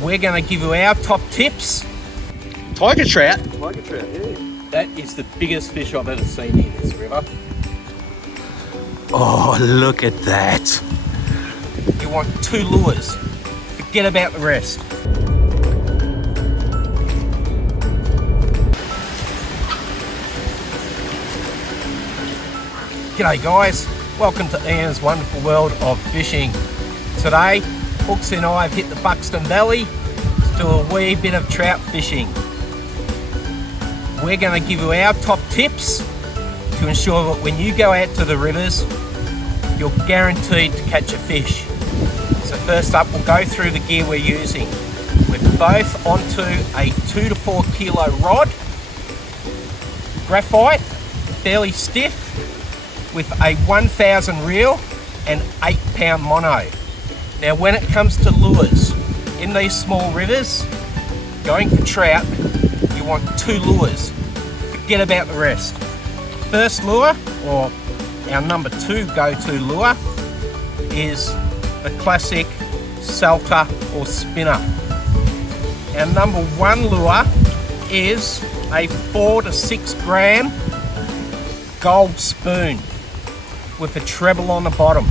we're going to give you our top tips. Tiger trout. Tiger trout, yeah. That is the biggest fish I've ever seen in this river. Oh, look at that. You want 2 lures. Forget about the rest. G'day guys, welcome to Ian's wonderful world of fishing. Today, Hooks and I have hit the Buxton Valley to do a wee bit of trout fishing. We're going to give you our top tips to ensure that when you go out to the rivers, you're guaranteed to catch a fish. So first up, we'll go through the gear we're using. We're both onto a 2 to 4 kilo rod, graphite, fairly stiff, with a 1000 reel and 8 pound mono. Now when it comes to lures, in these small rivers, going for trout, you want 2 lures. Forget about the rest. First lure, or our number 2 go-to lure, is the classic salter or spinner. Our number 1 lure is a 4 to 6 gram gold spoon with a treble on the bottom.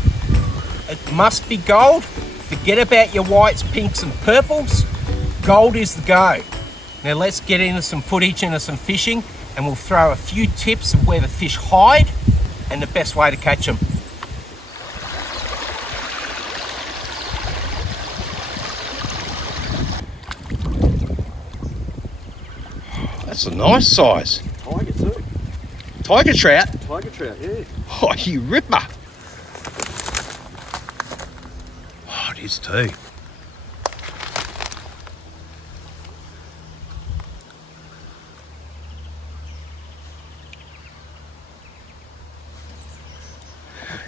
It must be gold. Forget about your whites, pinks and purples. Gold is the go. Now let's get into some footage and some fishing, and we'll throw a few tips of where the fish hide and the best way to catch them. That's a nice size. Tiger too. Tiger trout. Tiger trout, yeah. Oh, you ripper. Oh, it is too.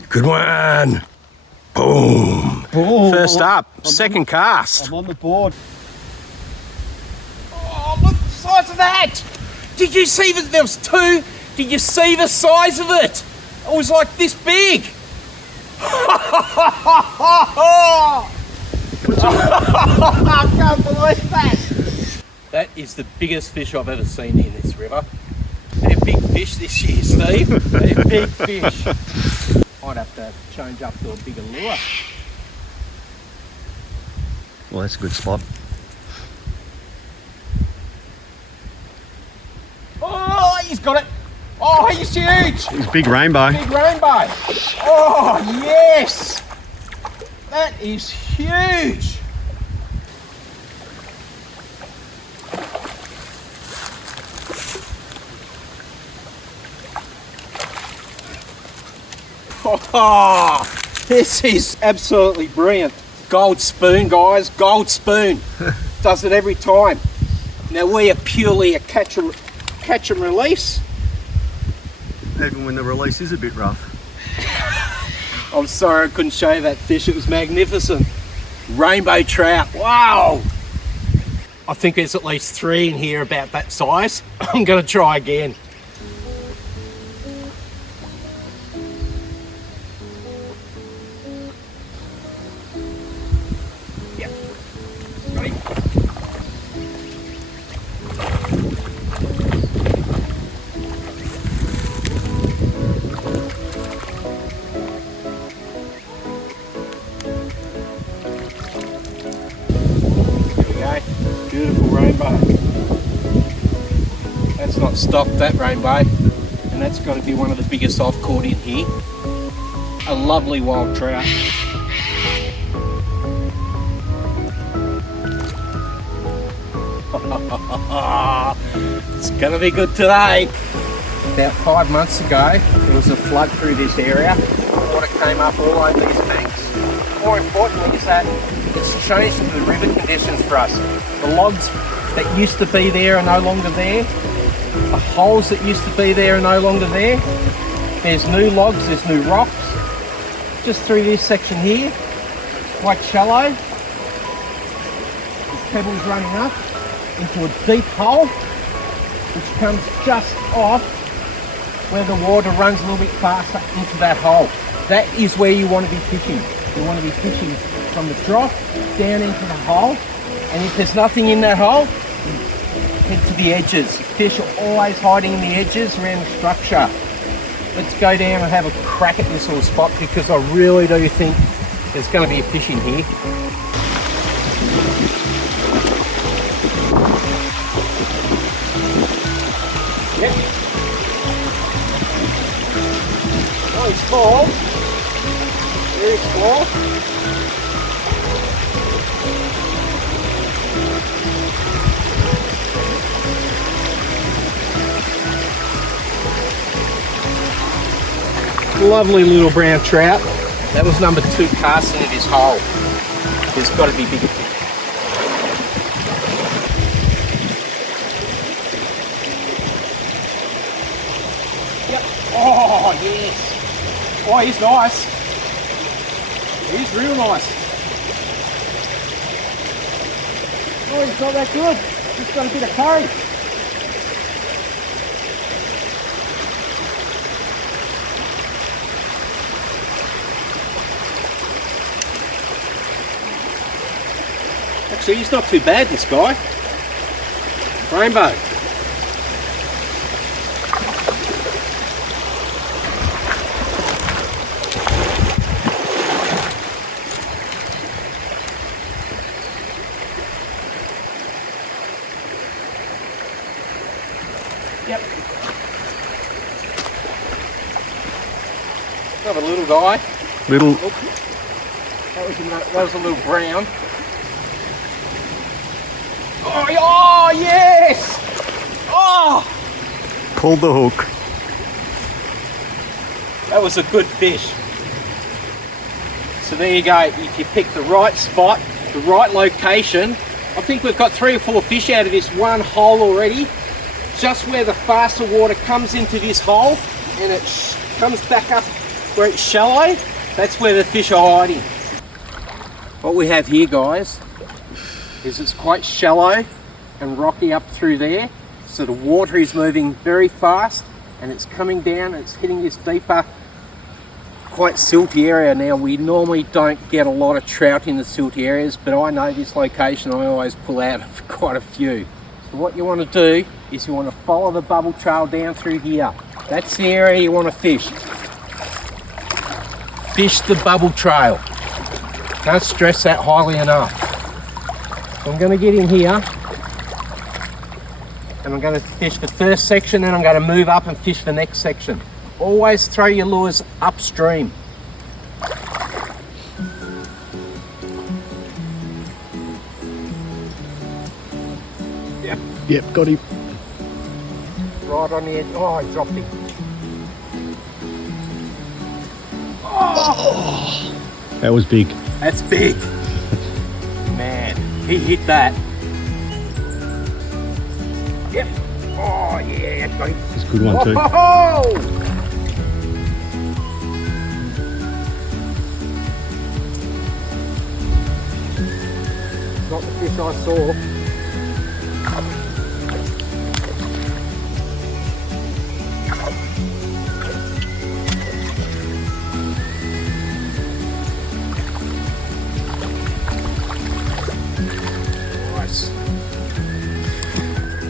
Good one. Boom. Boom. First up, second cast. I'm on the board. Oh, look at the size of that. Did you see that there was 2? Did you see the size of it? It was like this big. I can't believe that. That is the biggest fish I've ever seen in this river. They're big fish this year, Steve. They're big fish. I'd have to change up to a bigger lure. Well, that's a good spot. Oh, he's got it. Oh, he's huge. It's big rainbow. Big rainbow. Oh, yes. That is huge. Oh, this is absolutely brilliant. Gold spoon, guys, gold spoon. Does it every time. Now we are purely a catch and release. Even when the release is a bit rough. I'm sorry I couldn't show you that fish, it was magnificent. Rainbow trout, wow. I think there's at least 3 in here about that size. I'm gonna try again. Yep, got him. Beautiful rainbow. That's not stopped, that rainbow, and that's got to be one of the biggest I've caught in here. A lovely wild trout. It's going to be good today. About 5 months ago, there was a flood through this area. Water came up all over these banks. More importantly is that it's changed the river conditions for us. The logs that used to be there are no longer there. The holes that used to be there are no longer there. There's new logs, there's new rocks. Just through this section here, quite shallow. The pebble's running up into a deep hole, which comes just off where the water runs a little bit faster into that hole. That is where you want to be fishing. You want to be fishing from the drop down into the hole And if there's nothing in that hole, head to the edges. Fish are always hiding in the edges around the structure. Let's go down and have a crack at this little spot because I really do think there's going to be a fish in here. Yep. Oh, he's small. Very small. Lovely little brown trout. That was number 2 casting at his hole. There's got to be bigger fish. Yep. Oh, yes. Oh, he's nice. He's real nice. Oh, he's not that good. Just got a bit of curry. Actually, he's not too bad, this guy. Rainbow. Yep. Another little guy. Little. Oh, that was a little brown. Oh, yes! Oh! Pulled the hook. That was a good fish. So there you go. If you pick the right spot, the right location, I think we've got 3 or 4 fish out of this one hole already. Just where the faster water comes into this hole and it comes back up where it's shallow, that's where the fish are hiding. What we have here, guys, is it's quite shallow and rocky up through there, so the water is moving very fast and it's coming down, it's hitting this deeper, quite silty area. Now, we normally don't get a lot of trout in the silty areas, but I know this location, I always pull out of quite a few. So what you want to do is you want to follow the bubble trail down through here. That's the area you want to fish. Fish the bubble trail. Can't stress that highly enough. So I'm going to get in here and I'm going to fish the first section, then I'm going to move up and fish the next section. Always throw your lures upstream. Yep, got him. Right on the edge. Oh, I dropped him. Oh! That was big. That's big. Man, he hit that. Yep. Oh, yeah, got him. It's a good one too. Oh! Not the fish I saw.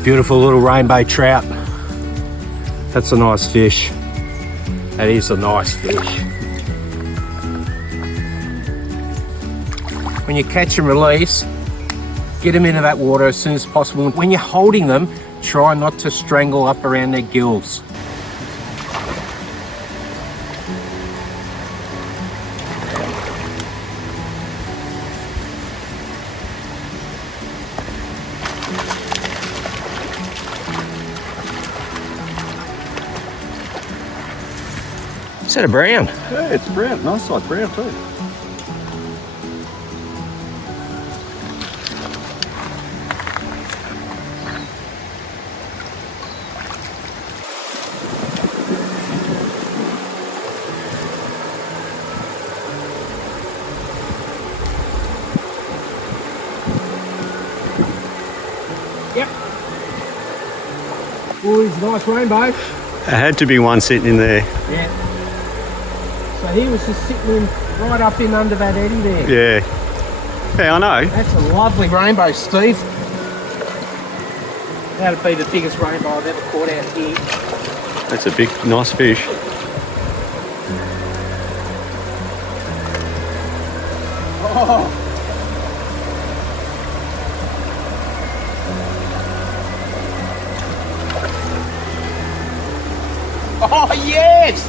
Beautiful little rainbow trout. That's a nice fish. That is a nice fish. When you catch and release, get them into that water as soon as possible. When you're holding them, try not to strangle up around their gills. Is that a brown? Yeah, it's brown. Nice size brown too. Yep. Oh, he's a nice rainbow. There had to be one sitting in there. Yeah. So he was just sitting in right up in under that eddy there. Yeah. Yeah, I know. That's a lovely rainbow, Steve. That'd be the biggest rainbow I've ever caught out here. That's a big, nice fish. Oh. Oh, yes!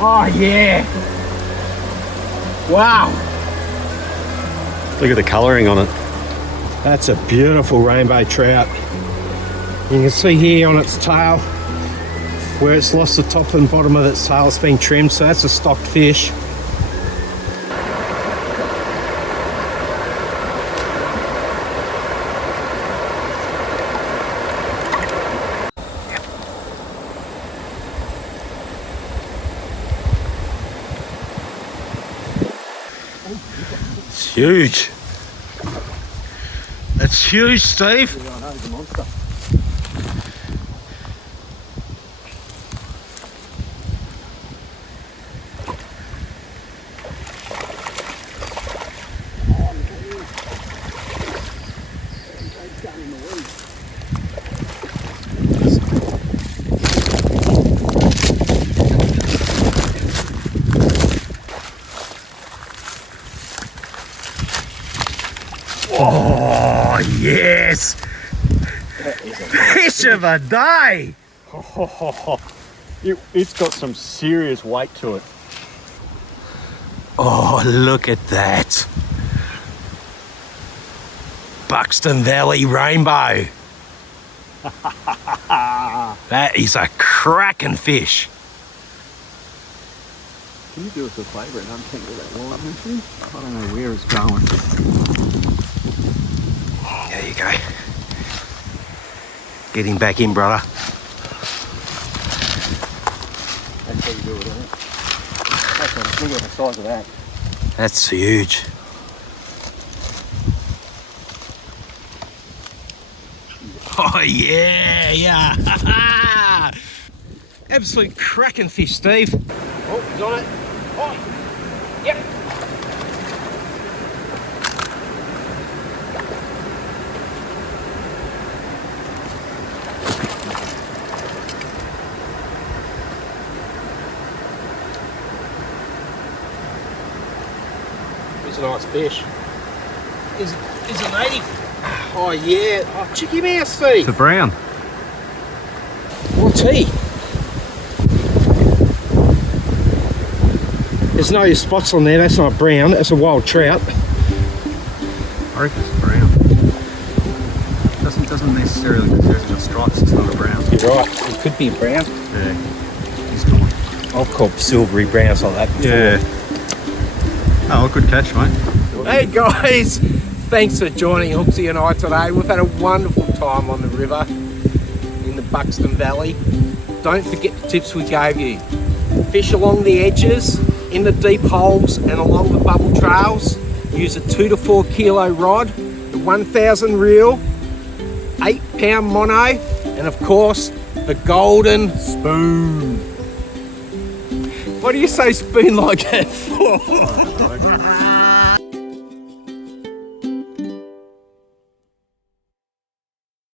Oh, yeah. Wow. Look at the colouring on it. That's a beautiful rainbow trout. You can see here on its tail where it's lost the top and bottom of its tail. It's been trimmed, so that's a stocked fish. It's huge. That's huge, Steve. Yeah, I know, it's a monster. Oh, yes! Fish of a day! It's got some serious weight to it. Oh, look at that. Buxton Valley rainbow. That is a cracking fish. Can you do us a favour and untangle that line with me? I don't know where it's going. There you go. Get him back in, brother. That's how you do it, isn't it? Look at the size of that. That's huge. Oh, yeah, yeah. Absolute cracking fish, Steve. Oh, he's on it. Oh, yep. He's a nice fish. He's a native. Oh, yeah. Oh, check him out, Steve. It's a brown. What's he? There's no spots on there. That's not brown. That's a wild trout. I reckon it's brown. Doesn't necessarily, because there's got stripes, it's not a brown. You're right. It could be brown. Yeah. He's gone. I've caught silvery browns like that before. Yeah. Oh, good catch, mate. Hey guys, thanks for joining Hooksy and I today. We've had a wonderful time on the river in the Buxton Valley. Don't forget the tips we gave you. Fish along the edges, in the deep holes and along the bubble trails. Use a 2 to 4 kilo rod, the 1000 reel, 8-pound mono, and of course the golden spoon. What do you say spoon like that for?